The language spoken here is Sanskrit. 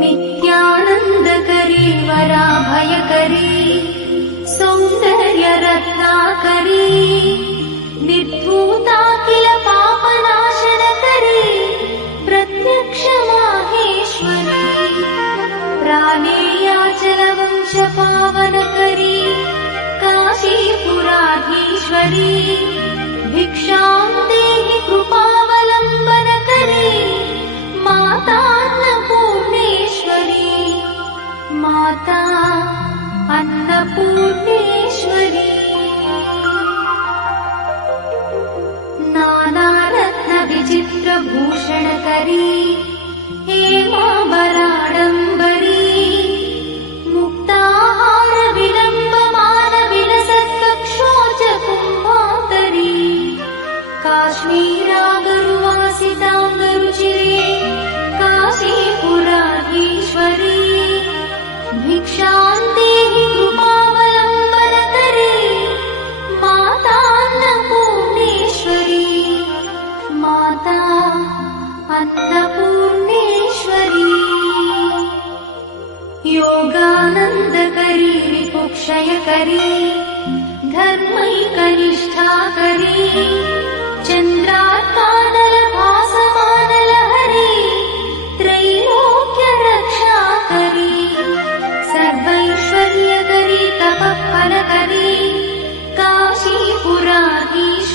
नित्यानन्दकरी वराभयकरी सौन्दर्यरत्नाकरी निर्धूताखिल पापनाशनकरी प्रत्यक्ष माहेश्वरी प्राणेयाचलवंश पावनकरी काशीपुराधीश्वरी भिक्षां देहि कृपावलम्बनकरी मातान्नपूर्णेश्वरी माता अन्नपूर्णेश्वरी नानारत्नविचित्रभूषणकरी हेमाम्बराडम्बरी मुक्ताहारविलम्बमानविलसत्कक्षोजकुम्भान्तरी काश्मीरागरुवासिताङ्गरुचिरे काशीपुराधीश्वरी भिक्षां देहि कृपावलम्बनकरी मातान्नपूर्णेश्वरी माता अन्नपूर्णेश्वरी योगानन्दकरी रिपुक्षयकरी धर्मैकनिष्ठाकरी